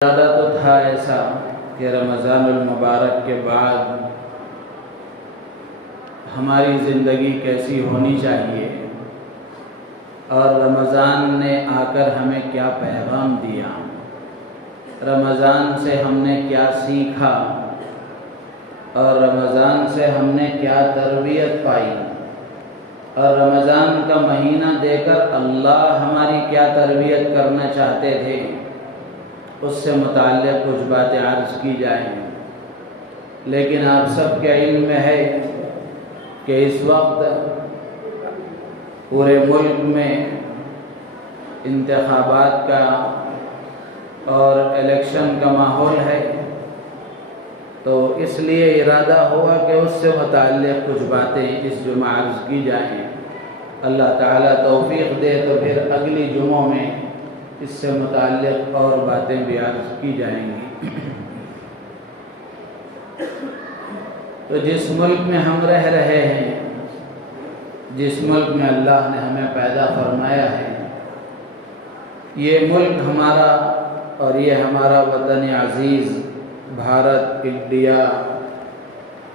ارادہ تو تھا ایسا کہ رمضان المبارک کے بعد ہماری زندگی کیسی ہونی چاہیے اور رمضان نے آ کر ہمیں کیا پیغام دیا، رمضان سے ہم نے کیا سیکھا اور رمضان سے ہم نے کیا تربیت پائی، اور رمضان کا مہینہ دے کر اللہ ہماری کیا تربیت کرنا چاہتے تھے، اس سے متعلق کچھ باتیں عرض کی جائیں۔ لیکن آپ سب کے علم میں ہے کہ اس وقت پورے ملک میں انتخابات کا اور الیکشن کا ماحول ہے، تو اس لیے ارادہ ہوا کہ اس سے متعلق کچھ باتیں اس جمعہ عرض کی جائیں۔ اللہ تعالیٰ توفیق دے تو پھر اگلی جمعوں میں اس سے متعلق اور باتیں بھی عرض کی جائیں گی۔ تو جس ملک میں ہم رہ رہے ہیں، جس ملک میں اللہ نے ہمیں پیدا فرمایا ہے، یہ ملک ہمارا اور یہ ہمارا وطن عزیز بھارت انڈیا،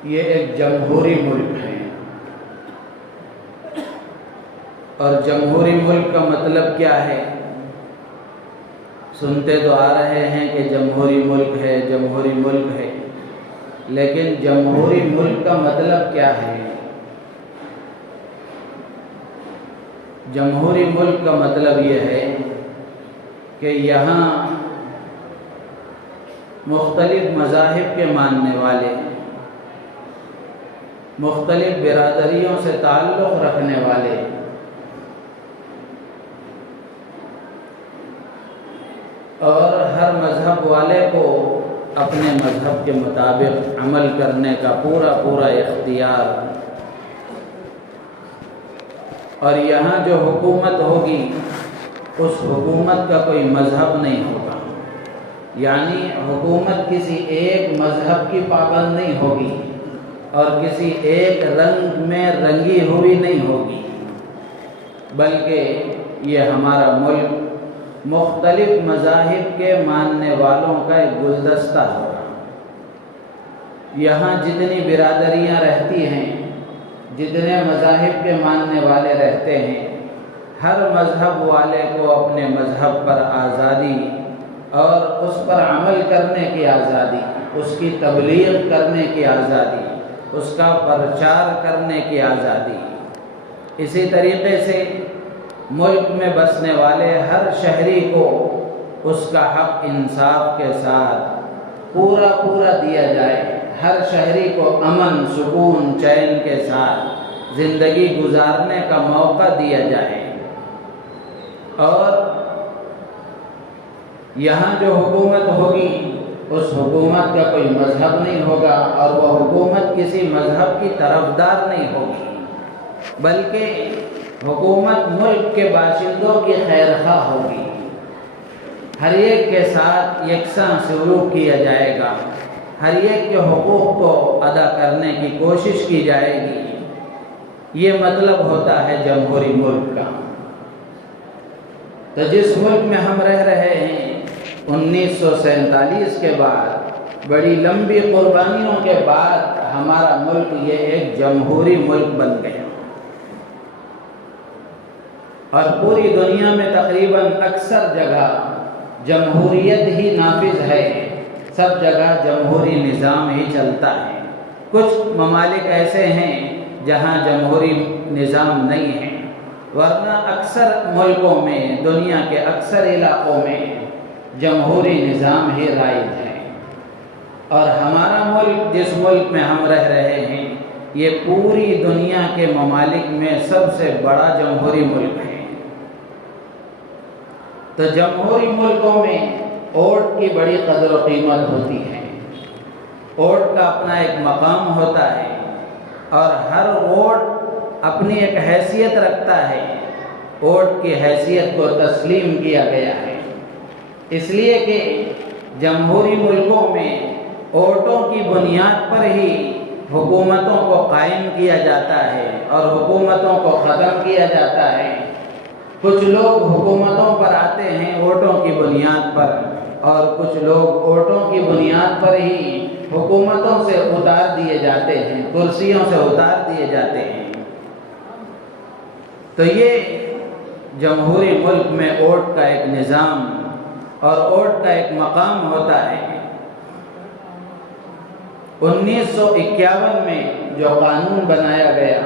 یہ ایک جمہوری ملک ہے، اور جمہوری ملک کا مطلب کیا ہے؟ سنتے تو آ رہے ہیں کہ جمہوری ملک ہے، جمہوری ملک ہے، لیکن جمہوری ملک کا مطلب کیا ہے؟ جمہوری ملک کا مطلب یہ ہے کہ یہاں مختلف مذاہب کے ماننے والے، مختلف برادریوں سے تعلق رکھنے والے، اور ہر مذہب والے کو اپنے مذہب کے مطابق عمل کرنے کا پورا اختیار، اور یہاں جو حکومت ہوگی اس حکومت کا کوئی مذہب نہیں ہوگا، یعنی حکومت کسی ایک مذہب کی پابند نہیں ہوگی اور کسی ایک رنگ میں رنگی ہوئی نہیں ہوگی، بلکہ یہ ہمارا ملک مختلف مذاہب کے ماننے والوں کا ایک گلدستہ ہوگا۔ یہاں جتنی برادریاں رہتی ہیں، جتنے مذاہب کے ماننے والے رہتے ہیں، ہر مذہب والے کو اپنے مذہب پر آزادی اور اس پر عمل کرنے کی آزادی، اس کی تبلیغ کرنے کی آزادی، اس کا پرچار کرنے کی آزادی۔ اسی طریقے سے ملک میں بسنے والے ہر شہری کو اس کا حق انصاف کے ساتھ پورا دیا جائے، ہر شہری کو امن، سکون، چین کے ساتھ زندگی گزارنے کا موقع دیا جائے، اور یہاں جو حکومت ہوگی اس حکومت کا کوئی مذہب نہیں ہوگا، اور وہ حکومت کسی مذہب کی طرفدار نہیں ہوگی، بلکہ حکومت ملک کے باشندوں کی خیرخواہ ہوگی، ہر ایک کے ساتھ یکساں سلوک کیا جائے گا، ہر ایک کے حقوق کو ادا کرنے کی کوشش کی جائے گی۔ یہ مطلب ہوتا ہے جمہوری ملک کا۔ تو جس ملک میں ہم رہ رہے ہیں، 1947 کے بعد بڑی لمبی قربانیوں کے بعد ہمارا ملک یہ ایک جمہوری ملک بن گیا، اور پوری دنیا میں تقریباً اکثر جگہ جمہوریت ہی نافذ ہے، سب جگہ جمہوری نظام ہی چلتا ہے۔ کچھ ممالک ایسے ہیں جہاں جمہوری نظام نہیں ہے، ورنہ اکثر ملکوں میں، دنیا کے اکثر علاقوں میں جمہوری نظام ہی رائج ہے، اور ہمارا ملک، جس ملک میں ہم رہ رہے ہیں، یہ پوری دنیا کے ممالک میں سب سے بڑا جمہوری ملک ہے۔ تو جمہوری ملکوں میں ووٹ کی بڑی قدر و قیمت ہوتی ہے، ووٹ کا اپنا ایک مقام ہوتا ہے، اور ہر ووٹ اپنی ایک حیثیت رکھتا ہے، ووٹ کی حیثیت کو تسلیم کیا گیا ہے، اس لیے کہ جمہوری ملکوں میں ووٹوں کی بنیاد پر ہی حکومتوں کو قائم کیا جاتا ہے اور حکومتوں کو ختم کیا جاتا ہے۔ کچھ لوگ حکومتوں پر آتے ہیں ووٹوں کی بنیاد پر، اور کچھ لوگ ووٹوں کی بنیاد پر ہی حکومتوں سے اتار دیے جاتے ہیں، کرسیوں سے اتار دیے جاتے ہیں۔ تو یہ جمہوری ملک میں ووٹ کا ایک نظام اور ووٹ کا ایک مقام ہوتا ہے۔ 1951 میں جو قانون بنایا گیا،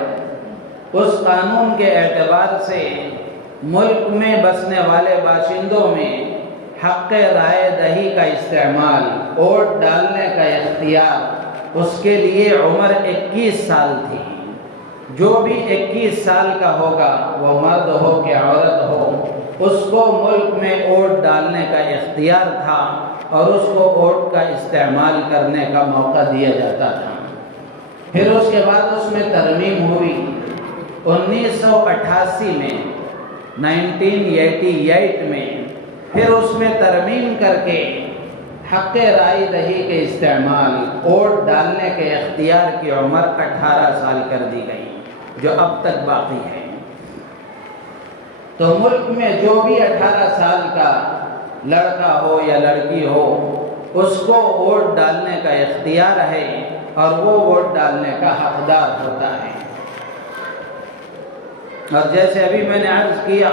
اس قانون کے اعتبار سے ملک میں بسنے والے باشندوں میں حق رائے دہی کا استعمال، ووٹ ڈالنے کا اختیار، اس کے لیے عمر 21 سال تھی۔ جو بھی 21 سال کا ہوگا، وہ مرد ہو کہ عورت ہو، اس کو ملک میں ووٹ ڈالنے کا اختیار تھا اور اس کو ووٹ کا استعمال کرنے کا موقع دیا جاتا تھا۔ پھر اس کے بعد اس میں ترمیم ہوئی 1988 میں، 1988 میں پھر اس میں ترمیم کر کے حق رائے دہی کے استعمال، ووٹ ڈالنے کے اختیار کی عمر 18 سال کر دی گئی، جو اب تک باقی ہے۔ تو ملک میں جو بھی 18 سال کا لڑکا ہو یا لڑکی ہو، اس کو ووٹ ڈالنے کا اختیار ہے اور وہ ووٹ ڈالنے کا حقدار ہوتا ہے۔ اور جیسے ابھی میں نے عرض کیا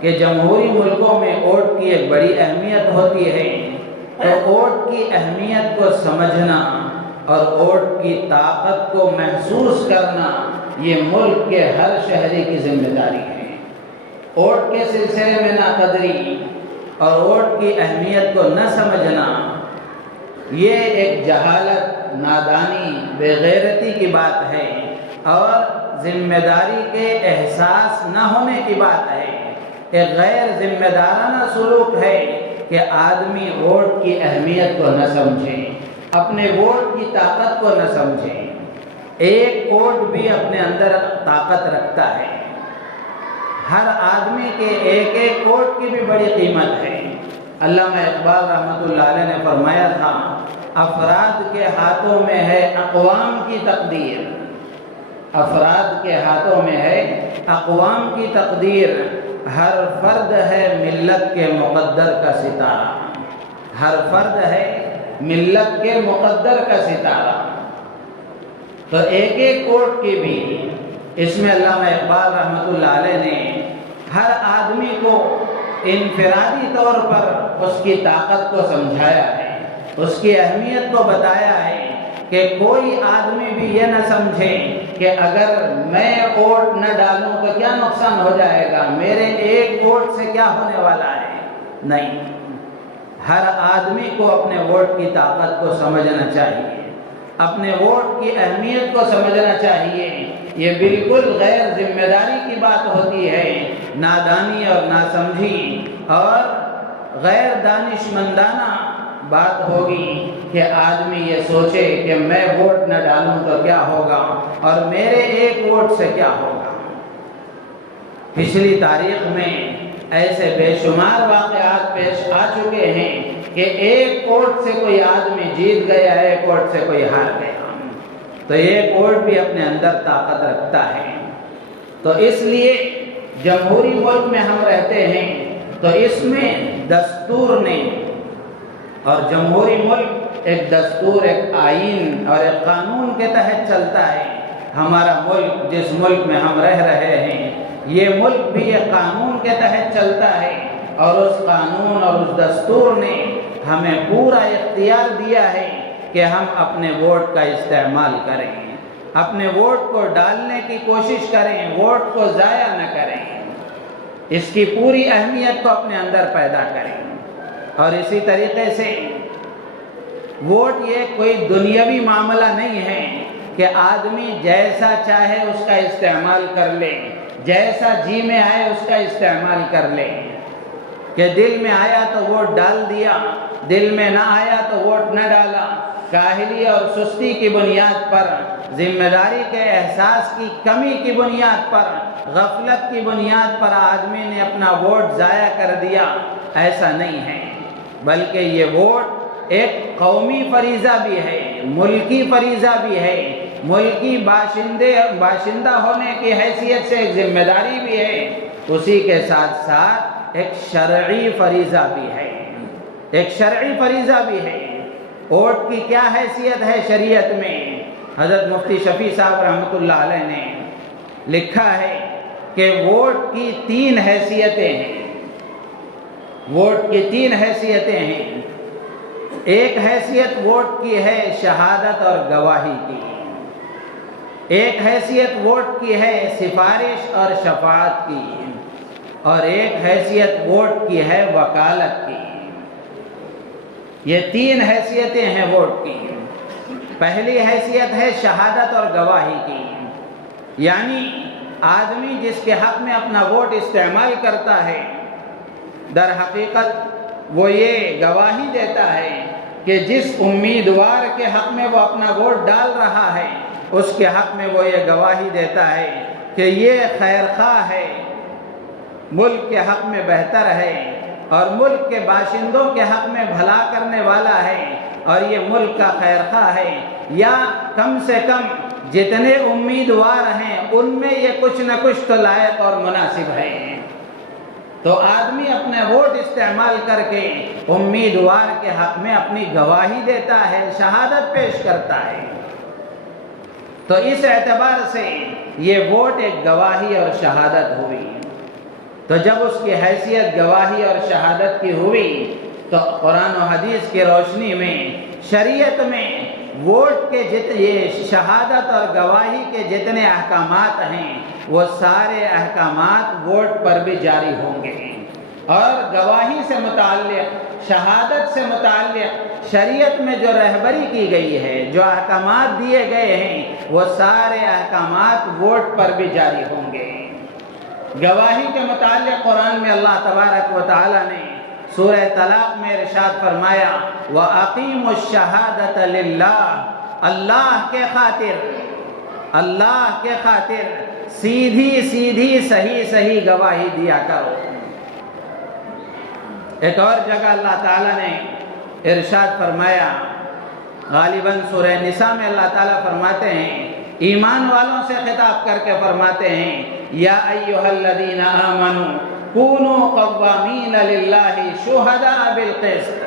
کہ جمہوری ملکوں میں ووٹ کی ایک بڑی اہمیت ہوتی ہے، تو ووٹ کی اہمیت کو سمجھنا اور ووٹ کی طاقت کو محسوس کرنا یہ ملک کے ہر شہری کی ذمہ داری ہے۔ ووٹ کے سلسلے میں ناقدری اور ووٹ کی اہمیت کو نہ سمجھنا یہ ایک جہالت، نادانی، بے غیرتی کی بات ہے اور ذمہ داری کے احساس نہ ہونے کی بات ہے۔ ایک غیر ذمہ دارانہ سلوک ہے کہ آدمی ووٹ کی اہمیت کو نہ سمجھے، اپنے ووٹ کی طاقت کو نہ سمجھے۔ ایک ووٹ بھی اپنے اندر طاقت رکھتا ہے، ہر آدمی کے ایک ایک ووٹ کی بھی بڑی قیمت ہے۔ علامہ اقبال رحمۃ اللہ علیہ نے فرمایا تھا، افراد کے ہاتھوں میں ہے اقوام کی تقدیر، افراد کے ہاتھوں میں ہے اقوام کی تقدیر، ہر فرد ہے ملت کے مقدر کا ستارہ، ہر فرد ہے ملت کے مقدر کا ستارہ۔ تو ایک ایک ووٹ کی بھی اس میں علامہ اقبال رحمۃ اللہ علیہ نے ہر آدمی کو انفرادی طور پر اس کی طاقت کو سمجھایا ہے، اس کی اہمیت کو بتایا ہے کہ کوئی آدمی بھی یہ نہ سمجھے کہ اگر میں ووٹ نہ ڈالوں تو کیا نقصان ہو جائے گا، میرے ایک ووٹ سے کیا ہونے والا ہے۔ نہیں، ہر آدمی کو اپنے ووٹ کی طاقت کو سمجھنا چاہیے، اپنے ووٹ کی اہمیت کو سمجھنا چاہیے۔ یہ بالکل غیر ذمہ داری کی بات ہوتی ہے، نادانی اور ناسمجھی اور غیر دانشمندانہ بات ہوگی کہ آدمی یہ سوچے کہ میں ووٹ نہ ڈالوں تو کیا ہوگا اور میرے ایک ووٹ سے کیا ہوگا۔ پچھلی تاریخ میں ایسے بے شمار واقعات پیش آ چکے ہیں کہ ایک ووٹ سے کوئی آدمی جیت گیا، ایک ووٹ سے کوئی ہار گیا۔ تو ایک ووٹ بھی اپنے اندر طاقت رکھتا ہے۔ تو اس لیے جمہوری ملک میں ہم رہتے ہیں، تو اس میں دستور نے، اور جمہوری ملک ایک دستور، ایک آئین اور ایک قانون کے تحت چلتا ہے۔ ہمارا ملک، جس ملک میں ہم رہ رہے ہیں، یہ ملک بھی ایک قانون کے تحت چلتا ہے اور اس قانون اور اس دستور نے ہمیں پورا اختیار دیا ہے کہ ہم اپنے ووٹ کا استعمال کریں، اپنے ووٹ کو ڈالنے کی کوشش کریں، ووٹ کو ضائع نہ کریں، اس کی پوری اہمیت کو اپنے اندر پیدا کریں۔ اور اسی طریقے سے ووٹ یہ کوئی دنیاوی معاملہ نہیں ہے کہ آدمی جیسا چاہے اس کا استعمال کر لے، جیسا جی میں آئے اس کا استعمال کر لے، کہ دل میں آیا تو ووٹ ڈال دیا، دل میں نہ آیا تو ووٹ نہ ڈالا۔ کاہلی اور سستی کی بنیاد پر، ذمہ داری کے احساس کی کمی کی بنیاد پر، غفلت کی بنیاد پر آدمی نے اپنا ووٹ ضائع کر دیا، ایسا نہیں ہے، بلکہ یہ ووٹ ایک قومی فریضہ بھی ہے، ملکی فریضہ بھی ہے، ملکی باشندہ ہونے کی حیثیت سے ایک ذمہ داری بھی ہے، اسی کے ساتھ ساتھ ایک شرعی فریضہ بھی ہے۔ ایک شرعی فریضہ بھی ہے۔ ووٹ کی کیا حیثیت ہے شریعت میں؟ حضرت مفتی شفیع صاحب رحمۃ اللہ علیہ نے لکھا ہے کہ ووٹ کی 3 حیثیتیں ہیں۔ ووٹ کی 3 حیثیتیں ہیں۔ ایک حیثیت ووٹ کی ہے شہادت اور گواہی کی، ایک حیثیت ووٹ کی ہے سفارش اور شفاعت کی، اور ایک حیثیت ووٹ کی ہے وکالت کی۔ یہ 3 حیثیتیں ہیں ووٹ کی۔ پہلی حیثیت ہے شہادت اور گواہی کی، یعنی آدمی جس کے حق میں اپنا ووٹ استعمال کرتا ہے، در حقیقت وہ یہ گواہی دیتا ہے کہ جس امیدوار کے حق میں وہ اپنا ووٹ ڈال رہا ہے، اس کے حق میں وہ یہ گواہی دیتا ہے کہ یہ خیر خواہ ہے، ملک کے حق میں بہتر ہے، اور ملک کے باشندوں کے حق میں بھلا کرنے والا ہے، اور یہ ملک کا خیر خواہ ہے، یا کم سے کم جتنے امیدوار ہیں ان میں یہ کچھ نہ کچھ تو لائق اور مناسب ہے۔ تو آدمی اپنے ووٹ استعمال کر کے امیدوار کے حق میں اپنی گواہی دیتا ہے، شہادت پیش کرتا ہے۔ تو اس اعتبار سے یہ ووٹ ایک گواہی اور شہادت ہوئی۔ تو جب اس کی حیثیت گواہی اور شہادت کی ہوئی تو قرآن و حدیث کی روشنی میں شریعت میں ووٹ کے یہ شہادت اور گواہی کے جتنے احکامات ہیں وہ سارے احکامات ووٹ پر بھی جاری ہوں گے، اور گواہی سے متعلق، شہادت سے متعلق شریعت میں جو رہبری کی گئی ہے، جو احکامات دیے گئے ہیں، وہ سارے احکامات ووٹ پر بھی جاری ہوں گے۔ گواہی کے متعلق قرآن میں اللہ تبارک و تعالی نے سورہ طلاق میں ارشاد فرمایا وَأَقِيمُوا الشَّهَادَةَ لِلَّهِ، اللہ کے خاطر، اللہ کے خاطر سیدھی سیدھی صحیح صحیح گواہی دیا کرو۔ ایک اور جگہ اللہ تعالیٰ نے ارشاد فرمایا، غالباً سورہ نساء میں اللہ تعالیٰ فرماتے ہیں، ایمان والوں سے خطاب کر کے فرماتے ہیں یا ایھا الذین آمنوا کونوا قوامین للہ شہداء بالقسط،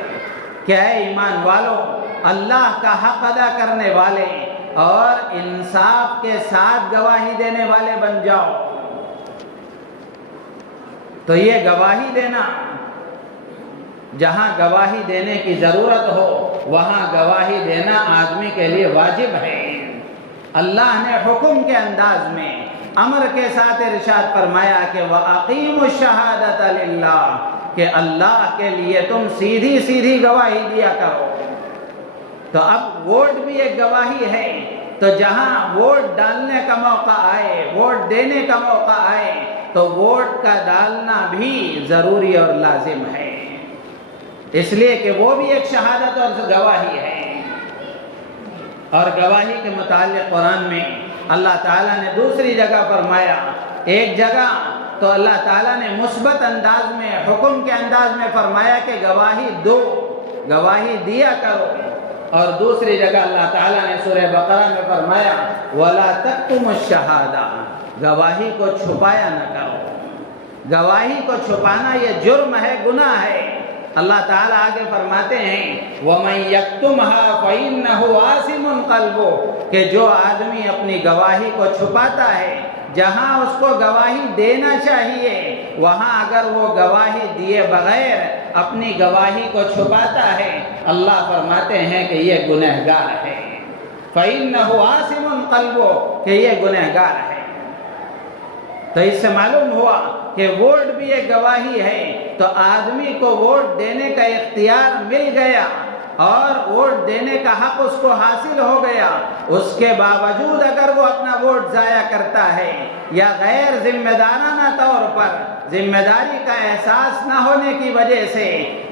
کہ اے ایمان والو اللہ کا حق ادا کرنے والے اور انصاف کے ساتھ گواہی دینے والے بن جاؤ۔ تو یہ گواہی دینا، جہاں گواہی دینے کی ضرورت ہو وہاں گواہی دینا آدمی کے لیے واجب ہے۔ اللہ نے حکم کے انداز میں امر کے ساتھ ارشاد فرمایا کہ وَأَقِيمُوا الشَّهَادَةَ لِلَّهِ، کہ اللہ کے لیے تم سیدھی سیدھی گواہی دیا کرو۔ تو اب ووٹ بھی ایک گواہی ہے، تو جہاں ووٹ ڈالنے کا موقع آئے، ووٹ دینے کا موقع آئے، تو ووٹ کا ڈالنا بھی ضروری اور لازم ہے، اس لیے کہ وہ بھی ایک شہادت اور گواہی ہے۔ اور گواہی کے متعلق قرآن میں اللہ تعالیٰ نے دوسری جگہ فرمایا، ایک جگہ تو اللہ تعالیٰ نے مثبت انداز میں، حکم کے انداز میں فرمایا کہ گواہی دو، گواہی دیا کرو، اور دوسری جگہ اللہ تعالیٰ نے سورہ بقرہ میں فرمایا وَلَا تَكْتُمُوا الشَّهَادَةَ، گواہی کو چھپایا نہ کرو۔ گواہی کو چھپانا یہ جرم ہے، گناہ ہے۔ اللہ تعالیٰ آگے فرماتے ہیں وَمَن يَكْتُمْهَا فَإِنَّهُ آثِمٌ قَلْبُهُ، کہ جو آدمی اپنی گواہی کو چھپاتا ہے، جہاں اس کو گواہی دینا چاہیے وہاں اگر وہ گواہی دیے بغیر اپنی گواہی کو چھپاتا ہے، اللہ فرماتے ہیں کہ یہ گنہگار ہے۔ فَإِنَّهُ آثِمٌ قَلْبُهُ، کہ یہ گنہگار ہے۔ تو اس سے معلوم ہوا کہ ووٹ بھی ایک گواہی ہے، تو آدمی کو ووٹ دینے کا اختیار مل گیا اور ووٹ دینے کا حق اس کو حاصل ہو گیا، اس کے باوجود اگر وہ اپنا ووٹ ضائع کرتا ہے یا غیر ذمہ دارانہ طور پر ذمہ داری کا احساس نہ ہونے کی وجہ سے،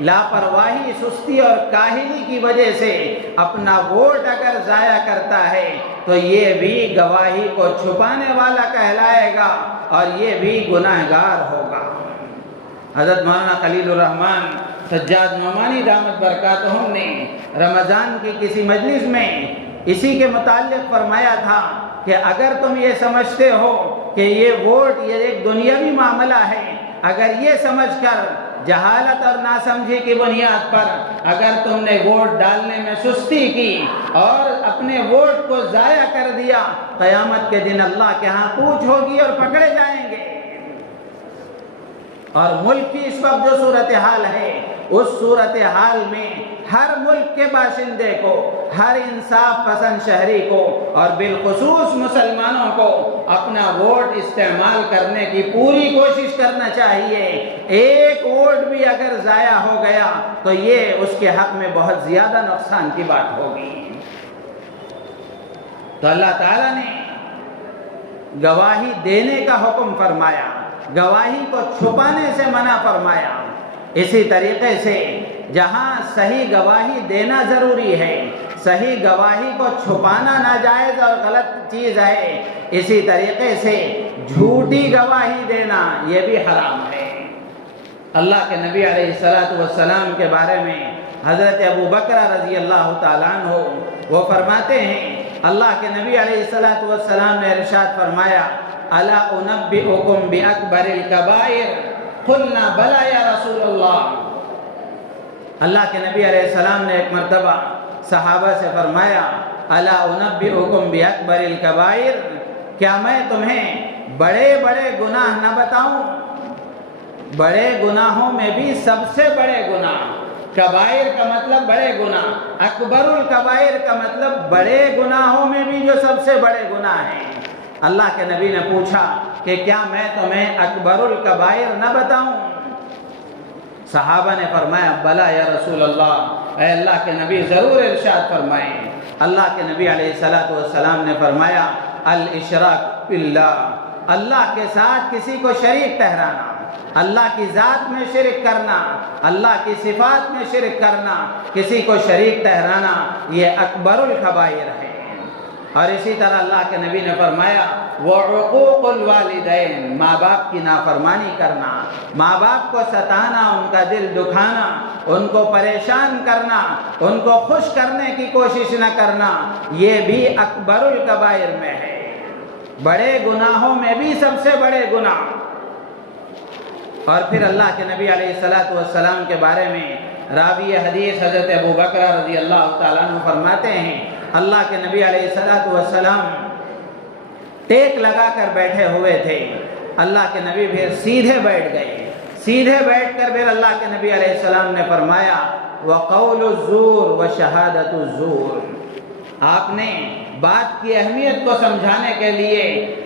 لاپرواہی، سستی اور کاہلی کی وجہ سے اپنا ووٹ اگر ضائع کرتا ہے تو یہ بھی گواہی کو چھپانے والا کہلائے گا اور یہ بھی گناہگار ہوگا۔ حضرت مولانا خلیل الرحمن سجاد نعمانی دامت برکاتہم نے رمضان کی کسی مجلس میں اسی کے متعلق فرمایا تھا کہ اگر تم یہ سمجھتے ہو کہ یہ ووٹ یہ ایک دنیاوی معاملہ ہے، اگر یہ سمجھ کر جہالت اور ناسمجھی کی بنیاد پر اگر تم نے ووٹ ڈالنے میں سستی کی اور اپنے ووٹ کو ضائع کر دیا، قیامت کے دن اللہ کے ہاں پوچھ ہوگی اور پکڑے جائیں گے۔ اور ملک کی اس وقت جو صورتحال ہے، اس صورتحال میں ہر ملک کے باشندے کو، ہر انصاف پسند شہری کو اور بالخصوص مسلمانوں کو اپنا ووٹ استعمال کرنے کی پوری کوشش کرنا چاہیے۔ ایک ووٹ بھی اگر ضائع ہو گیا تو یہ اس کے حق میں بہت زیادہ نقصان کی بات ہوگی۔ تو اللہ تعالیٰ نے گواہی دینے کا حکم فرمایا، گواہی کو چھپانے سے منع فرمایا۔ اسی طریقے سے جہاں صحیح گواہی دینا ضروری ہے، صحیح گواہی کو چھپانا ناجائز اور غلط چیز ہے، اسی طریقے سے جھوٹی گواہی دینا یہ بھی حرام ہے۔ اللہ کے نبی علیہ السلام کے بارے میں حضرت ابو بکر رضی اللہ تعالیٰ عنہ وہ فرماتے ہیں، اللہ کے نبی علیہ السلام نے ارشاد فرمایا، الا انبئکم باکبر الکبائر، قلنا بلا یا رسول اللہ۔ اللہ کے نبی علیہ السلام نے ایک مرتبہ صحابہ سے فرمایا، الا انبئکم باکبر الکبائر، کیا میں تمہیں بڑے بڑے گناہ نہ بتاؤں؟ بڑے گناہوں میں بھی سب سے بڑے گناہ، کبائر کا مطلب بڑے گناہ، اکبر الکبائر کا مطلب بڑے گناہوں میں بھی جو سب سے بڑے گناہ ہیں۔ اللہ کے نبی نے پوچھا کہ کیا میں تمہیں اکبر الکبائر نہ بتاؤں؟ صحابہ نے فرمایا، بلا یا رسول اللہ، اے اللہ کے نبی ضرور ارشاد فرمائیں۔ اللہ کے نبی علیہ السلام نے فرمایا، الاشراک باللہ، اللہ کے ساتھ کسی کو شریک ٹھہرانا، اللہ کی ذات میں شرک کرنا، اللہ کی صفات میں شرک کرنا، کسی کو شریک ٹھہرانا، یہ اکبر الکبائر ہے۔ اور اسی طرح اللہ کے نبی نے فرمایا، وعقوق الوالدین، ماں باپ کی نافرمانی کرنا، ماں باپ کو ستانا، ان کا دل دکھانا، ان کو پریشان کرنا، ان کو خوش کرنے کی کوشش نہ کرنا، یہ بھی اکبر الکبائر میں ہے، بڑے گناہوں میں بھی سب سے بڑے گناہ۔ اور پھر اللہ کے نبی علیہ السلام کے بارے میں راوی حدیث حضرت ابو بکر رضی اللہ تعالیٰ عنہ فرماتے ہیں، اللہ کے نبی علیہ السلام ٹیک لگا کر بیٹھے ہوئے تھے، اللہ کے نبی پھر سیدھے بیٹھ گئے، سیدھے بیٹھ کر پھر اللہ کے نبی علیہ السلام نے فرمایا، وَقَوْلُ الزُّورِ وَشَهَادَةُ الزُّورِ، آپ نے بات کی اہمیت کو سمجھانے کے لیے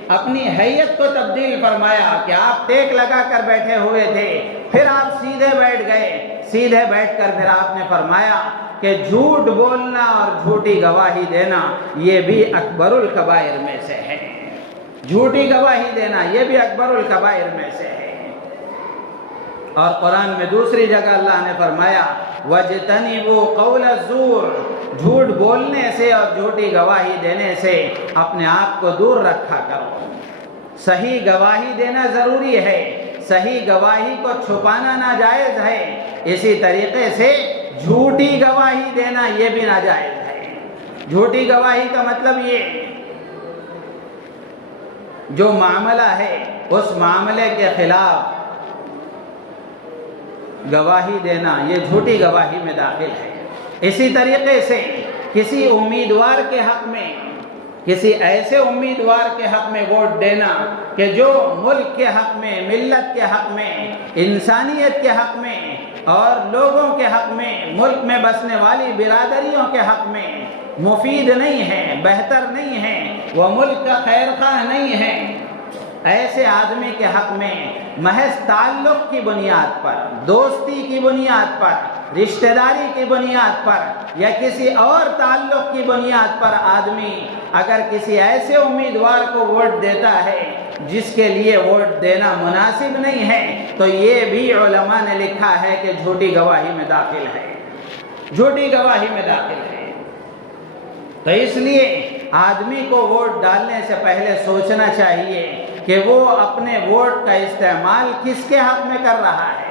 اپنی حیت کو تبدیل فرمایا کہ آپ ٹیک لگا کر بیٹھے ہوئے تھے، پھر آپ سیدھے بیٹھ گئے، سیدھے بیٹھ کر پھر آپ نے فرمایا کہ جھوٹ بولنا اور جھوٹی گواہی دینا یہ بھی اکبر الکبائر میں سے ہے، جھوٹی گواہی دینا یہ بھی اکبر الکبائر میں سے ہے۔ اور قرآن میں دوسری جگہ اللہ نے فرمایا، وَاجْتَنِبُوا قَوْلَ الزُّورِ، جھوٹ بولنے سے اور جھوٹی گواہی دینے سے اپنے آپ کو دور رکھا کرو۔ صحیح گواہی دینا ضروری ہے، صحیح گواہی کو چھپانا ناجائز ہے، اسی طریقے سے جھوٹی گواہی دینا یہ بھی ناجائز ہے۔ جھوٹی گواہی کا مطلب یہ، جو معاملہ ہے اس معاملے کے خلاف گواہی دینا یہ جھوٹی گواہی میں داخل ہے۔ اسی طریقے سے کسی امیدوار کے حق میں، کسی ایسے امیدوار کے حق میں ووٹ دینا کہ جو ملک کے حق میں، ملت کے حق میں، انسانیت کے حق میں اور لوگوں کے حق میں، ملک میں بسنے والی برادریوں کے حق میں مفید نہیں ہے، بہتر نہیں ہے، وہ ملک کا خیر خواہ نہیں ہے، ایسے آدمی کے حق میں محض تعلق کی بنیاد پر، دوستی کی بنیاد پر، رشتہ داری کی بنیاد پر یا کسی اور تعلق کی بنیاد پر آدمی اگر کسی ایسے امیدوار کو ووٹ دیتا ہے جس کے لیے ووٹ دینا مناسب نہیں ہے تو یہ بھی علماء نے لکھا ہے کہ جھوٹی گواہی میں داخل ہے، جھوٹی گواہی میں داخل ہے۔ تو اس لیے آدمی کو ووٹ ڈالنے سے پہلے سوچنا چاہیے کہ وہ اپنے ووٹ کا استعمال کس کے حق میں کر رہا ہے۔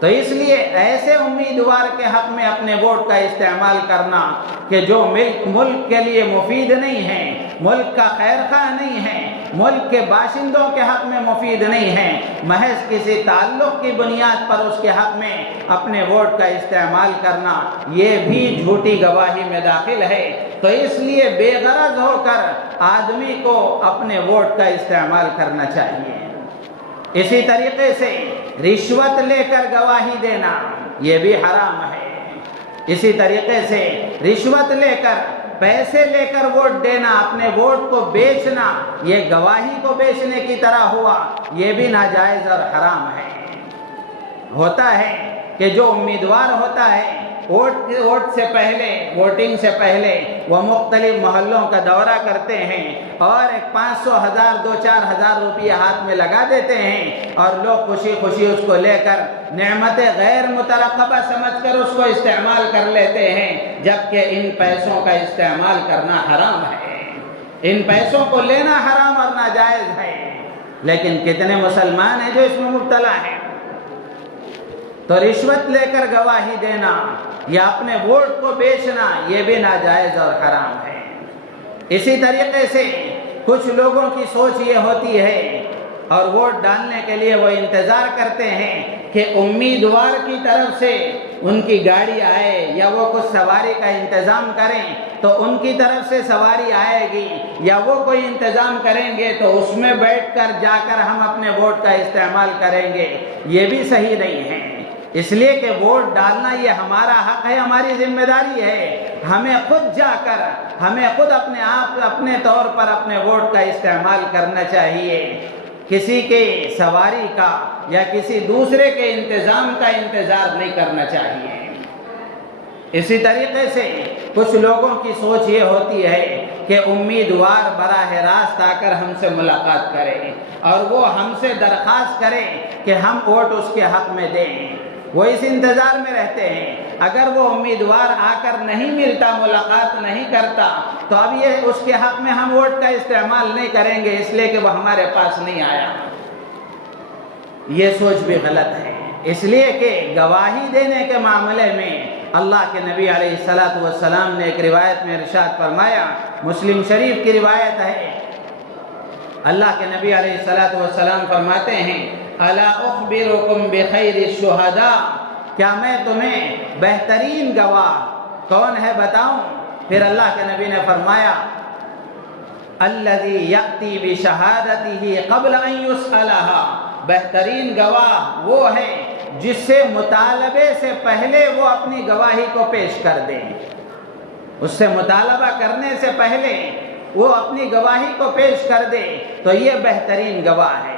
تو اس لیے ایسے امیدوار کے حق میں اپنے ووٹ کا استعمال کرنا کہ جو ملک کے لیے مفید نہیں ہے، ملک کا خیر خواہ نہیں ہے، ملک کے باشندوں کے حق میں مفید نہیں ہیں، محض کسی تعلق کی بنیاد پر اس کے حق میں اپنے ووٹ کا استعمال کرنا یہ بھی جھوٹی گواہی میں داخل ہے۔ تو اس لیے بے غرض ہو کر آدمی کو اپنے ووٹ کا استعمال کرنا چاہیے۔ اسی طریقے سے رشوت لے کر گواہی دینا یہ بھی حرام ہے۔ اسی طریقے سے رشوت لے کر، پیسے لے کر ووٹ دینا، اپنے ووٹ کو بیچنا، یہ گواہی کو بیچنے کی طرح ہوا، یہ بھی ناجائز اور حرام ہے۔ ہوتا ہے کہ جو امیدوار ہوتا ہے ووٹ سے پہلے، ووٹنگ سے پہلے وہ مختلف محلوں کا دورہ کرتے ہیں اور 500 1000 2-4 ہزار روپیہ ہاتھ میں لگا دیتے ہیں اور لوگ خوشی خوشی اس کو لے کر نعمت غیر مترقبہ سمجھ کر اس کو استعمال کر لیتے ہیں، جبکہ ان پیسوں کا استعمال کرنا حرام ہے، ان پیسوں کو لینا حرام اور ناجائز ہے۔ لیکن کتنے مسلمان ہیں جو اس میں مبتلا ہیں؟ تو رشوت لے کر گواہی دینا یا اپنے ووٹ کو بیچنا یہ بھی ناجائز اور حرام ہے۔ اسی طریقے سے کچھ لوگوں کی سوچ یہ ہوتی ہے اور ووٹ ڈالنے کے لیے وہ انتظار کرتے ہیں کہ امیدوار کی طرف سے ان کی گاڑی آئے یا وہ کچھ سواری کا انتظام کریں تو ان کی طرف سے سواری آئے گی یا وہ کوئی انتظام کریں گے تو اس میں بیٹھ کر جا کر ہم اپنے ووٹ کا استعمال کریں گے، یہ بھی صحیح نہیں ہے۔ اس لیے کہ ووٹ ڈالنا یہ ہمارا حق ہے، ہماری ذمہ داری ہے، ہمیں خود جا کر، ہمیں خود اپنے آپ اپنے طور پر اپنے ووٹ کا استعمال کرنا چاہیے، کسی کے سواری کا یا کسی دوسرے کے انتظام کا انتظار نہیں کرنا چاہیے۔ اسی طریقے سے کچھ لوگوں کی سوچ یہ ہوتی ہے کہ امیدوار براہ راست آ کر ہم سے ملاقات کرے اور وہ ہم سے درخواست کرے کہ ہم ووٹ اس کے حق میں دیں، وہ اس انتظار میں رہتے ہیں۔ اگر وہ امیدوار آ کر نہیں ملتا، ملاقات نہیں کرتا تو اب یہ اس کے حق میں ہم ووٹ کا استعمال نہیں کریں گے اس لیے کہ وہ ہمارے پاس نہیں آیا۔ یہ سوچ بھی غلط ہے، اس لیے کہ گواہی دینے کے معاملے میں اللہ کے نبی علیہ الصلاۃ والسلام نے ایک روایت میں ارشاد فرمایا، مسلم شریف کی روایت ہے، اللہ کے نبی علیہ الصلاۃ والسلام فرماتے ہیں، الا اخبرکم بخیر الشہداء، کیا میں تمہیں بہترین گواہ کون ہے بتاؤں؟ پھر اللہ کے نبی نے فرمایا، الذی یأتی بشہادتہ قبل ان یسألها، بہترین گواہ وہ ہے جس سے مطالبے سے پہلے وہ اپنی گواہی کو پیش کر دے، اس سے مطالبہ کرنے سے پہلے وہ اپنی گواہی کو پیش کر دے تو یہ بہترین گواہ ہے۔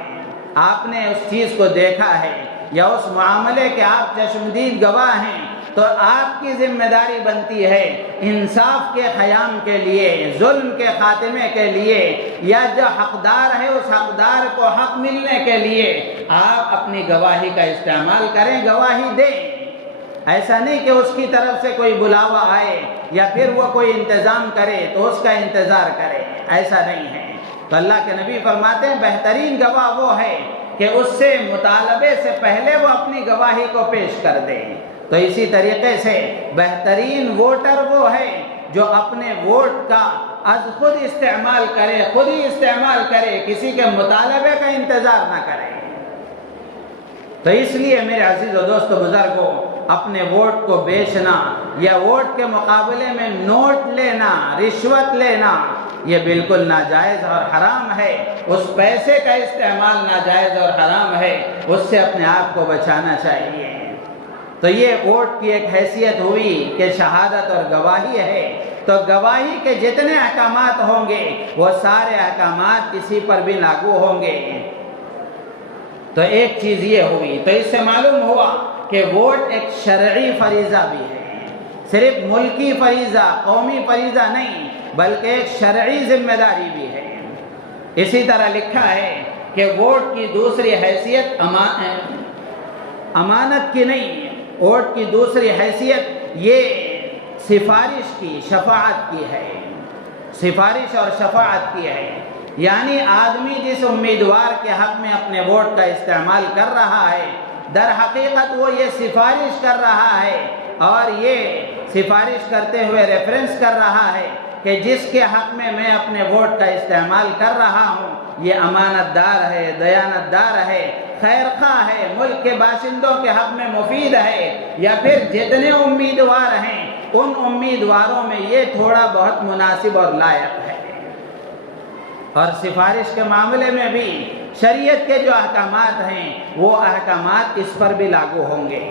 آپ نے اس چیز کو دیکھا ہے یا اس معاملے کے آپ چشمدید گواہ ہیں تو آپ کی ذمہ داری بنتی ہے انصاف کے قیام کے لیے، ظلم کے خاتمے کے لیے، یا جو حقدار ہے اس حقدار کو حق ملنے کے لیے آپ اپنی گواہی کا استعمال کریں، گواہی دیں۔ ایسا نہیں کہ اس کی طرف سے کوئی بلاوا آئے یا پھر وہ کوئی انتظام کرے تو اس کا انتظار کرے، ایسا نہیں ہے۔ تو اللہ کے نبی فرماتے ہیں بہترین گواہ وہ ہے کہ اس سے مطالبے سے پہلے وہ اپنی گواہی کو پیش کر دے۔ تو اسی طریقے سے بہترین ووٹر وہ ہے جو اپنے ووٹ کا از خود استعمال کرے، خود ہی استعمال کرے، کسی کے مطالبے کا انتظار نہ کرے۔ تو اس لیے میرے عزیز و دوست بزرگوں، اپنے ووٹ کو بیچنا یا ووٹ کے مقابلے میں نوٹ لینا، رشوت لینا، یہ بالکل ناجائز اور حرام ہے۔ اس پیسے کا استعمال ناجائز اور حرام ہے، اس سے اپنے آپ کو بچانا چاہیے۔ تو یہ ووٹ کی ایک حیثیت ہوئی کہ شہادت اور گواہی ہے، تو گواہی کے جتنے احکامات ہوں گے وہ سارے احکامات کسی پر بھی لاگو ہوں گے۔ تو ایک چیز یہ ہوئی، تو اس سے معلوم ہوا کہ ووٹ ایک شرعی فریضہ بھی ہے، صرف ملکی فریضہ، قومی فریضہ نہیں بلکہ ایک شرعی ذمہ داری بھی ہے۔ اسی طرح لکھا ہے کہ ووٹ کی دوسری حیثیت امانت کی نہیں، ووٹ کی دوسری حیثیت یہ سفارش کی، شفاعت کی ہے، سفارش اور شفاعت کی ہے۔ یعنی آدمی جس امیدوار کے حق میں اپنے ووٹ کا استعمال کر رہا ہے، در حقیقت وہ یہ سفارش کر رہا ہے اور یہ سفارش کرتے ہوئے ریفرنس کر رہا ہے کہ جس کے حق میں میں اپنے ووٹ کا استعمال کر رہا ہوں یہ امانت دار ہے، دیانت دار ہے، خیر خواہ ہے، ملک کے باشندوں کے حق میں مفید ہے، یا پھر جتنے امیدوار ہیں ان امیدواروں میں یہ تھوڑا بہت مناسب اور لائق ہے۔ اور سفارش کے معاملے میں بھی شریعت کے جو احکامات ہیں وہ احکامات اس پر بھی لاگو ہوں گے۔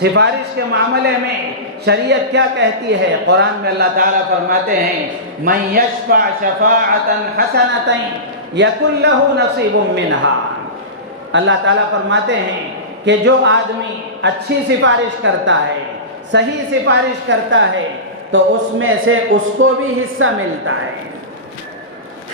سفارش کے معاملے میں شریعت کیا کہتی ہے؟ قرآن میں اللہ تعالیٰ فرماتے ہیں مَن یشفع شفاعة حسنة یکن لہ نصیب منہا۔ اللہ تعالیٰ فرماتے ہیں کہ جو آدمی اچھی سفارش کرتا ہے، صحیح سفارش کرتا ہے تو اس میں سے اس کو بھی حصہ ملتا ہے۔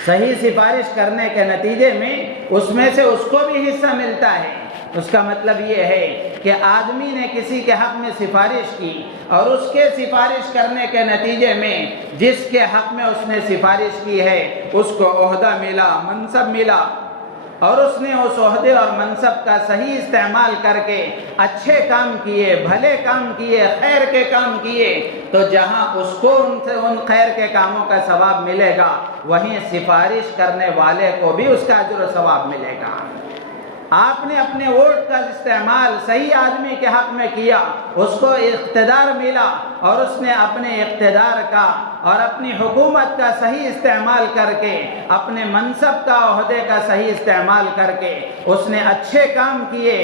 صحیح سفارش کرنے کے نتیجے میں اس میں سے اس کو بھی حصہ ملتا ہے۔ اس کا مطلب یہ ہے کہ آدمی نے کسی کے حق میں سفارش کی اور اس کے سفارش کرنے کے نتیجے میں جس کے حق میں اس نے سفارش کی ہے اس کو عہدہ ملا، منصب ملا، اور اس نے اس عہدے اور منصب کا صحیح استعمال کر کے اچھے کام کیے، بھلے کام کیے، خیر کے کام کیے، تو جہاں اس کو ان خیر کے کاموں کا ثواب ملے گا وہیں سفارش کرنے والے کو بھی اس کا اجر و ثواب ملے گا۔ آپ نے اپنے ووٹ کا استعمال صحیح آدمی کے حق میں کیا، اس کو اقتدار ملا، اور اس نے اپنے اقتدار کا اور اپنی حکومت کا صحیح استعمال کر کے، اپنے منصب کا، عہدے کا صحیح استعمال کر کے اس نے اچھے کام کیے،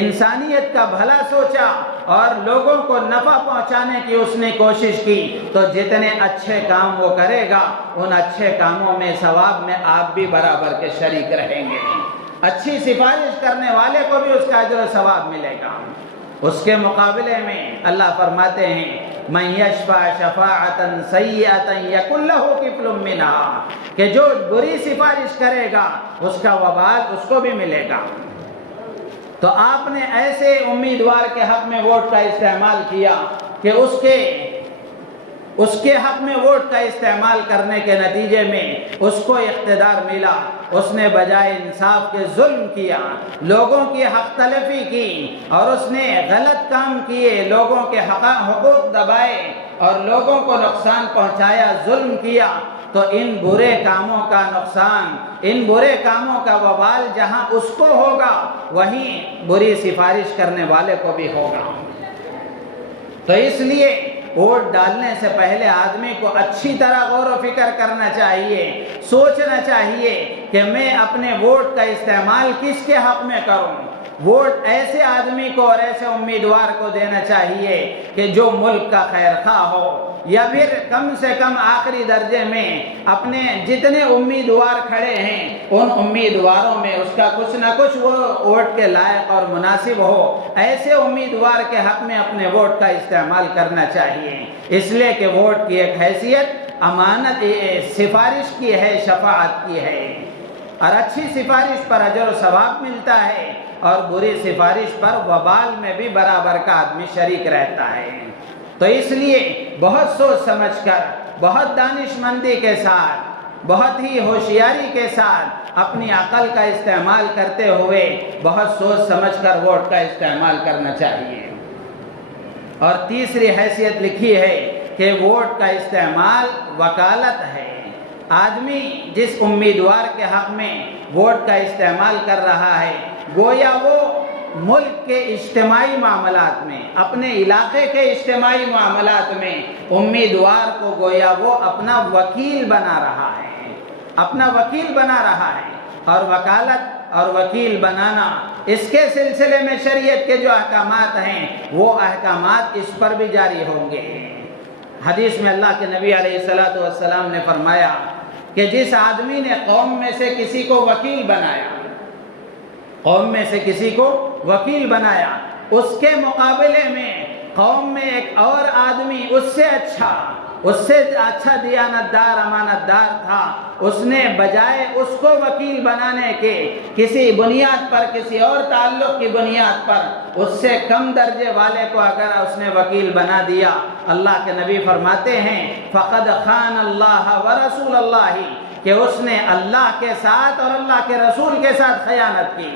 انسانیت کا بھلا سوچا اور لوگوں کو نفع پہنچانے کی اس نے کوشش کی، تو جتنے اچھے کام وہ کرے گا ان اچھے کاموں میں ثواب میں آپ بھی برابر کے شریک رہیں گے۔ اچھی سفارش کرنے والے کو بھی اس کا اجر و ثواب ملے گا۔ اس کے مقابلے میں اللہ فرماتے ہیں مَن یشفع شفاعة سیئة یکن لہ کفل منہا، کہ جو بری سفارش کرے گا اس کا وبال اس کو بھی ملے گا۔ تو آپ نے ایسے امیدوار کے حق میں ووٹ کا استعمال کیا کہ اس کے حق میں ووٹ کا استعمال کرنے کے نتیجے میں اس کو اقتدار ملا، اس نے بجائے انصاف کے ظلم کیا، لوگوں کی حق تلفی کی، اور اس نے غلط کام کیے، لوگوں کے حقوق دبائے اور لوگوں کو نقصان پہنچایا، ظلم کیا، تو ان برے کاموں کا نقصان، ان برے کاموں کا وبال جہاں اس کو ہوگا وہیں بری سفارش کرنے والے کو بھی ہوگا۔ تو اس لیے ووٹ ڈالنے سے پہلے آدمی کو اچھی طرح غور و فکر کرنا چاہیے، سوچنا چاہیے کہ میں اپنے ووٹ کا استعمال کس کے حق میں کروں۔ ووٹ ایسے آدمی کو اور ایسے امیدوار کو دینا چاہیے کہ جو ملک کا خیر خواہ ہو، یا پھر کم سے کم آخری درجے میں اپنے جتنے امیدوار کھڑے ہیں ان امیدواروں میں اس کا کچھ نہ کچھ وہ ووٹ کے لائق اور مناسب ہو۔ ایسے امیدوار کے حق میں اپنے ووٹ کا استعمال کرنا چاہیے، اس لیے کہ ووٹ کی ایک حیثیت امانت سفارش کی ہے، شفاعت کی ہے، اور اچھی سفارش پر اجر و ثواب ملتا ہے اور بری سفارش پر وبال میں بھی برابر کا آدمی شریک رہتا ہے۔ تو اس لیے بہت سوچ سمجھ کر، بہت دانش مندی کے ساتھ، بہت ہی ہوشیاری کے ساتھ، اپنی عقل کا استعمال کرتے ہوئے بہت سوچ سمجھ کر ووٹ کا استعمال کرنا چاہیے۔ اور تیسری حیثیت لکھی ہے کہ ووٹ کا استعمال وکالت ہے۔ آدمی جس امیدوار کے حق میں ووٹ کا استعمال کر رہا ہے گویا وہ ملک کے اجتماعی معاملات میں، اپنے علاقے کے اجتماعی معاملات میں امیدوار کو گویا وہ اپنا وکیل بنا رہا ہے، اپنا وکیل بنا رہا ہے۔ اور وکالت اور وکیل بنانا، اس کے سلسلے میں شریعت کے جو احکامات ہیں وہ احکامات اس پر بھی جاری ہوں گے۔ حدیث میں اللہ کے نبی علیہ السلام نے فرمایا کہ جس آدمی نے قوم میں سے کسی کو وکیل بنایا، قوم میں سے کسی کو وکیل بنایا، اس کے مقابلے میں قوم میں ایک اور آدمی اس سے اچھا دیانتدار، امانت دار تھا، اس نے بجائے اس کو وکیل بنانے کے کسی بنیاد پر، کسی اور تعلق کی بنیاد پر اس سے کم درجے والے کو اگر اس نے وکیل بنا دیا، اللہ کے نبی فرماتے ہیں فقد خان اللہ ورسول اللہ، کہ اس نے اللہ کے ساتھ اور اللہ کے رسول کے ساتھ خیانت کی۔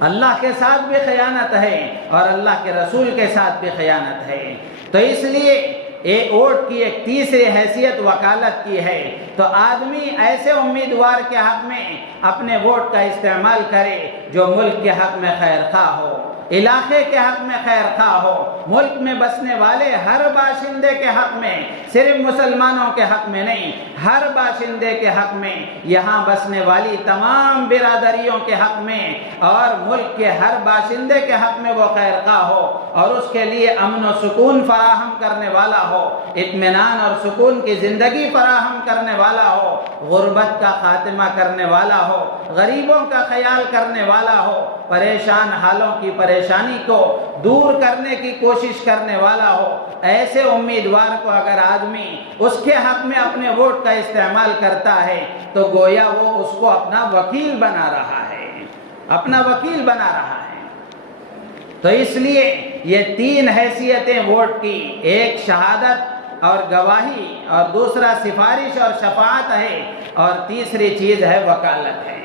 اللہ کے ساتھ بھی خیانت ہے اور اللہ کے رسول کے ساتھ بھی خیانت ہے۔ تو اس لیے ووٹ کی ایک تیسری حیثیت وکالت کی ہے۔ تو آدمی ایسے امیدوار کے حق میں اپنے ووٹ کا استعمال کرے جو ملک کے حق میں خیر خواہ ہو، علاقے کے حق میں خیر خواہ ہو، ملک میں بسنے والے ہر باشندے کے حق میں، صرف مسلمانوں کے حق میں نہیں، ہر باشندے کے حق میں، یہاں بسنے والی تمام برادریوں کے حق میں اور ملک کے ہر باشندے کے حق میں وہ خیر خواہ ہو اور اس کے لیے امن و سکون فراہم کرنے والا ہو، اطمینان اور سکون کی زندگی فراہم کرنے والا ہو، غربت کا خاتمہ کرنے والا ہو، غریبوں کا خیال کرنے والا ہو، پریشان حالوں کی پریشانی کو دور کرنے کی کوشش کرنے والا ہو۔ ایسے امیدوار کو اگر آدمی اس کے حق میں اپنے ووٹ کا استعمال کرتا ہے تو گویا وہ اس کو اپنا وکیل بنا رہا ہے، اپنا وکیل بنا رہا ہے۔ تو اس لیے یہ تین حیثیتیں ووٹ کی، ایک شہادت اور گواہی، اور دوسرا سفارش اور شفاعت ہے، اور تیسری چیز ہے وکالت ہے۔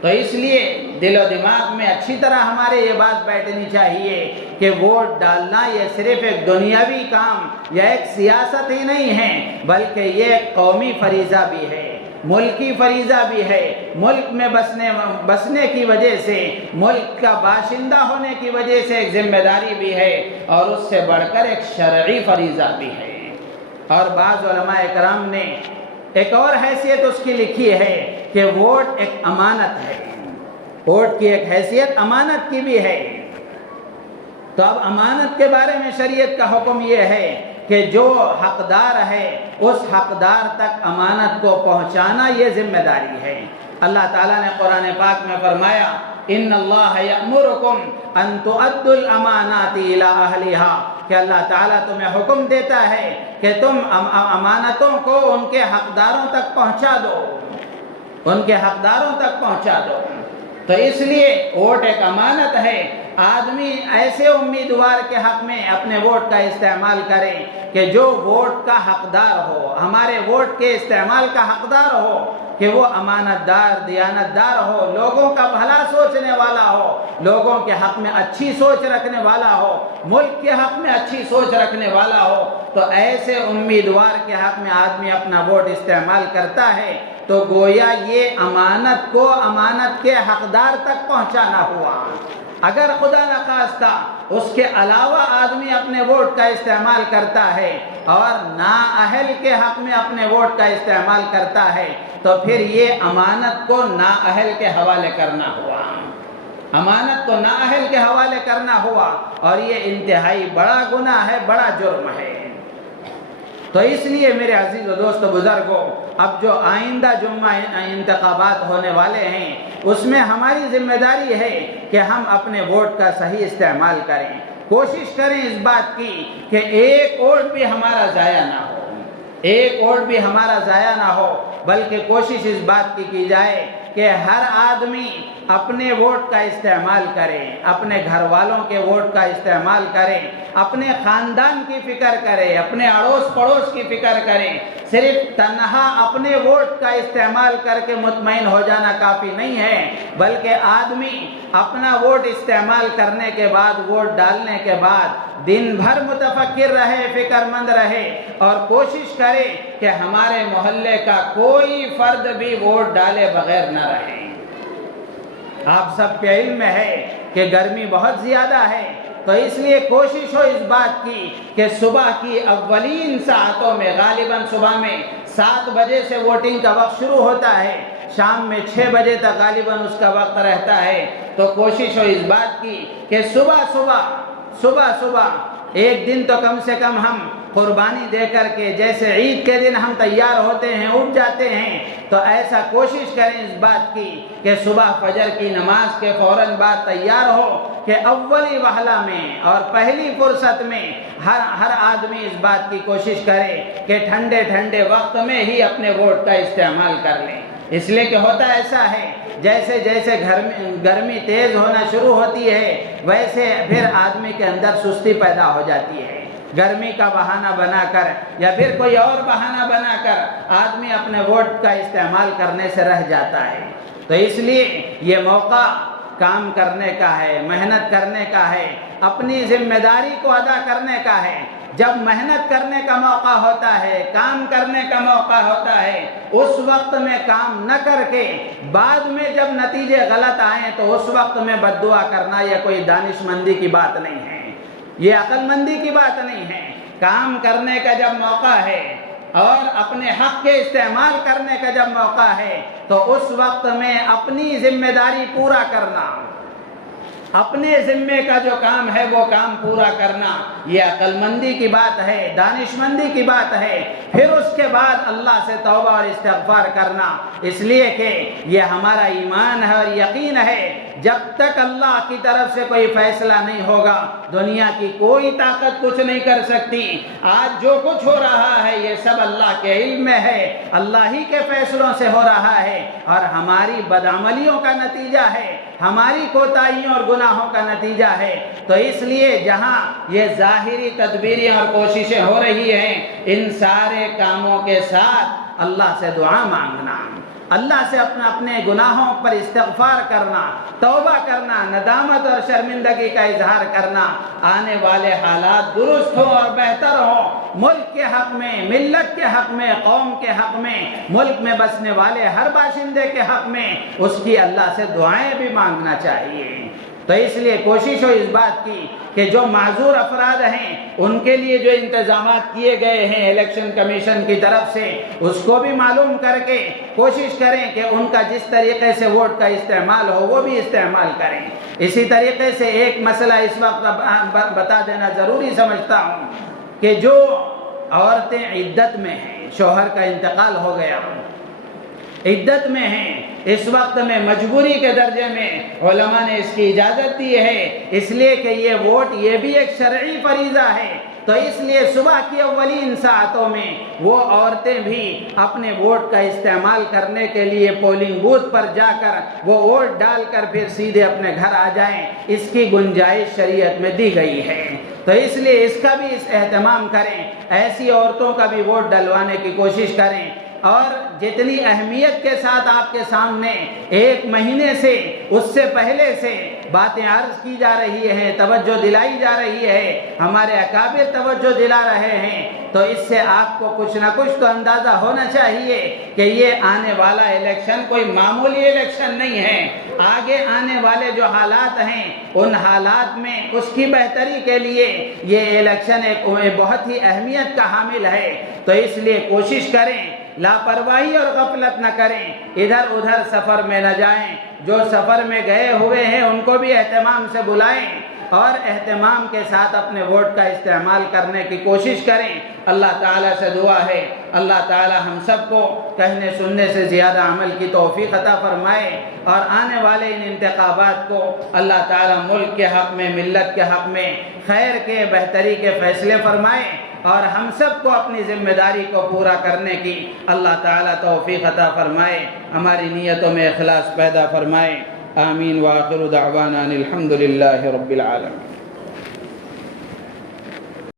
تو اس لیے دل و دماغ میں اچھی طرح ہمارے یہ بات بیٹھنی چاہیے کہ ووٹ ڈالنا یہ صرف ایک دنیاوی کام یا ایک سیاست ہی نہیں ہے، بلکہ یہ ایک قومی فریضہ بھی ہے، ملکی فریضہ بھی ہے، ملک میں بسنے کی وجہ سے، ملک کا باشندہ ہونے کی وجہ سے ایک ذمہ داری بھی ہے، اور اس سے بڑھ کر ایک شرعی فریضہ بھی ہے۔ اور بعض علماء کرام نے ایک اور حیثیت اس کی لکھی ہے کہ ووٹ ایک امانت ہے، ووٹ کی ایک حیثیت امانت کی بھی ہے۔ تو اب امانت کے بارے میں شریعت کا حکم یہ ہے کہ جو حقدار ہے اس حقدار تک امانت کو پہنچانا یہ ذمہ داری ہے۔ اللہ تعالیٰ نے قرآن پاک میں فرمایا ان اللہ یأمرکم ان تؤدوا الامانات الی اہلہا، کہ اللہ تعالیٰ تمہیں حکم دیتا ہے کہ تم امانتوں کو ان کے حقداروں تک پہنچا دو، ان کے حقداروں تک پہنچا دو۔ تو اس لیے ووٹ ایک امانت ہے۔ آدمی ایسے امیدوار کے حق میں اپنے ووٹ کا استعمال کرے کہ جو ووٹ کا حقدار ہو، ہمارے ووٹ کے استعمال کا حقدار ہو، کہ وہ امانت دار، دیانت دار ہو، لوگوں کا بھلا سوچنے والا ہو، لوگوں کے حق میں اچھی سوچ رکھنے والا ہو، ملک کے حق میں اچھی سوچ رکھنے والا ہو۔ تو ایسے امیدوار کے حق میں آدمی اپنا ووٹ استعمال کرتا ہے تو گویا یہ امانت کو امانت کے حقدار تک پہنچانا ہوا۔ اگر خدا نخواستہ اس کے علاوہ آدمی اپنے ووٹ کا استعمال کرتا ہے اور نااہل کے حق میں اپنے ووٹ کا استعمال کرتا ہے تو پھر یہ امانت کو نااہل کے حوالے کرنا ہوا، امانت کو نااہل کے حوالے کرنا ہوا، اور یہ انتہائی بڑا گناہ ہے، بڑا جرم ہے۔ تو اس لیے میرے عزیز و دوست بزرگوں، اب جو آئندہ جمعہ انتخابات ہونے والے ہیں اس میں ہماری ذمہ داری ہے کہ ہم اپنے ووٹ کا صحیح استعمال کریں، کوشش کریں اس بات کی کہ ایک ووٹ بھی ہمارا ضائع نہ ہو، ایک ووٹ بھی ہمارا ضائع نہ ہو، بلکہ کوشش اس بات کی جائے کہ ہر آدمی اپنے ووٹ کا استعمال کرے، اپنے گھر والوں کے ووٹ کا استعمال کرے، اپنے خاندان کی فکر کرے، اپنے اڑوس پڑوس کی فکر کرے۔ صرف تنہا اپنے ووٹ کا استعمال کر کے مطمئن ہو جانا کافی نہیں ہے، بلکہ آدمی اپنا ووٹ استعمال کرنے کے بعد، ووٹ ڈالنے کے بعد دن بھر متفکر رہے، فکر مند رہے، اور کوشش کرے کہ ہمارے محلے کا کوئی فرد بھی ووٹ ڈالے بغیر نہ رہے۔ آپ سب کے علم میں ہے کہ گرمی بہت زیادہ ہے، تو اس لیے کوشش ہو اس بات کی کہ صبح کی اولین ساعتوں میں، غالباً صبح میں 7 بجے سے ووٹنگ کا وقت شروع ہوتا ہے، شام میں 6 بجے تک غالباً اس کا وقت رہتا ہے، تو کوشش ہو اس بات کی کہ صبح ایک دن تو کم سے کم ہم قربانی دے کر کے، جیسے عید کے دن ہم تیار ہوتے ہیں، اٹھ جاتے ہیں، تو ایسا کوشش کریں اس بات کی کہ صبح فجر کی نماز کے فوراً بعد تیار ہو کہ اولی وہلہ میں اور پہلی فرصت میں ہر آدمی اس بات کی کوشش کرے کہ ٹھنڈے وقت میں ہی اپنے ووٹ کا استعمال کر لیں۔ اس لیے کہ ہوتا ایسا ہے، جیسے جیسے گرمی تیز ہونا شروع ہوتی ہے ویسے پھر آدمی کے اندر سستی پیدا ہو جاتی ہے، گرمی کا بہانہ بنا کر یا پھر کوئی اور بہانہ بنا کر آدمی اپنے ووٹ کا استعمال کرنے سے رہ جاتا ہے۔ تو اس لیے یہ موقع کام کرنے کا ہے، محنت کرنے کا ہے، اپنی ذمہ داری کو ادا کرنے کا ہے۔ جب محنت کرنے کا موقع ہوتا ہے، کام کرنے کا موقع ہوتا ہے، اس وقت میں کام نہ کر کے بعد میں جب نتیجے غلط آئیں تو اس وقت میں بد دعا کرنا یہ کوئی دانش مندی کی بات نہیں ہے، یہ عقل مندی کی بات نہیں ہے۔ کام کرنے کا جب موقع ہے اور اپنے حق کے استعمال کرنے کا جب موقع ہے تو اس وقت میں اپنی ذمہ داری پورا کرنا، اپنے ذمے کا جو کام ہے وہ کام پورا کرنا، یہ عقل مندی کی بات ہے، دانش مندی کی بات ہے۔ پھر اس کے بعد اللہ سے توبہ اور استغفار کرنا، اس لیے کہ یہ ہمارا ایمان ہے اور یقین ہے جب تک اللہ کی طرف سے کوئی فیصلہ نہیں ہوگا دنیا کی کوئی طاقت کچھ نہیں کر سکتی۔ آج جو کچھ ہو رہا ہے یہ سب اللہ کے علم میں ہے، اللہ ہی کے فیصلوں سے ہو رہا ہے، اور ہماری بدعملیوں کا نتیجہ ہے، ہماری کوتاہیوں اور گناہوں کا نتیجہ ہے۔ تو اس لیے جہاں یہ ظاہری تدبیریں اور کوششیں ہو رہی ہیں، ان سارے کاموں کے ساتھ اللہ سے دعا مانگنا، اللہ سے اپنے گناہوں پر استغفار کرنا، توبہ کرنا، ندامت اور شرمندگی کا اظہار کرنا، آنے والے حالات درست ہوں اور بہتر ہوں، ملک کے حق میں، ملت کے حق میں، قوم کے حق میں، ملک میں بسنے والے ہر باشندے کے حق میں، اس کی اللہ سے دعائیں بھی مانگنا چاہیے۔ تو اس لیے کوشش ہو اس بات کی کہ جو معذور افراد ہیں ان کے لیے جو انتظامات کیے گئے ہیں الیکشن کمیشن کی طرف سے، اس کو بھی معلوم کر کے کوشش کریں کہ ان کا جس طریقے سے ووٹ کا استعمال ہو وہ بھی استعمال کریں۔ اسی طریقے سے ایک مسئلہ اس وقت بتا دینا ضروری سمجھتا ہوں کہ جو عورتیں عدت میں ہیں، شوہر کا انتقال ہو گیا، عدت میں ہیں، اس وقت میں مجبوری کے درجے میں علماء نے اس کی اجازت دی ہے، اس لیے کہ یہ ووٹ یہ بھی ایک شرعی فریضہ ہے، تو اس لیے صبح کی اولین ساعتوں میں وہ عورتیں بھی اپنے ووٹ کا استعمال کرنے کے لیے پولنگ بوتھ پر جا کر وہ ووٹ ڈال کر پھر سیدھے اپنے گھر آ جائیں، اس کی گنجائش شریعت میں دی گئی ہے۔ تو اس لیے اس کا بھی اہتمام کریں، ایسی عورتوں کا بھی ووٹ ڈلوانے کی کوشش کریں، اور جتنی اہمیت کے ساتھ آپ کے سامنے ایک مہینے سے اس سے پہلے سے باتیں عرض کی جا رہی ہیں، توجہ دلائی جا رہی ہے، ہمارے اکابر توجہ دلا رہے ہیں، تو اس سے آپ کو کچھ نہ کچھ تو اندازہ ہونا چاہیے کہ یہ آنے والا الیکشن کوئی معمولی الیکشن نہیں ہے، آگے آنے والے جو حالات ہیں ان حالات میں اس کی بہتری کے لیے یہ الیکشن ایک بہت ہی اہمیت کا حامل ہے۔ تو اس لیے کوشش کریں، لاپرواہی اور غفلت نہ کریں، ادھر ادھر سفر میں نہ جائیں، جو سفر میں گئے ہوئے ہیں ان کو بھی اہتمام سے بلائیں اور اہتمام کے ساتھ اپنے ووٹ کا استعمال کرنے کی کوشش کریں۔ اللہ تعالیٰ سے دعا ہے اللہ تعالیٰ ہم سب کو کہنے سننے سے زیادہ عمل کی توفیق عطا فرمائے، اور آنے والے ان انتخابات کو اللہ تعالیٰ ملک کے حق میں، ملت کے حق میں خیر کے، بہتری کے فیصلے فرمائے، اور ہم سب کو اپنی ذمہ داری کو پورا کرنے کی اللہ تعالیٰ توفیق عطا فرمائے، ہماری نیتوں میں اخلاص پیدا فرمائے۔ آمین۔ وآخر دعوانا الحمد للہ رب العالمین۔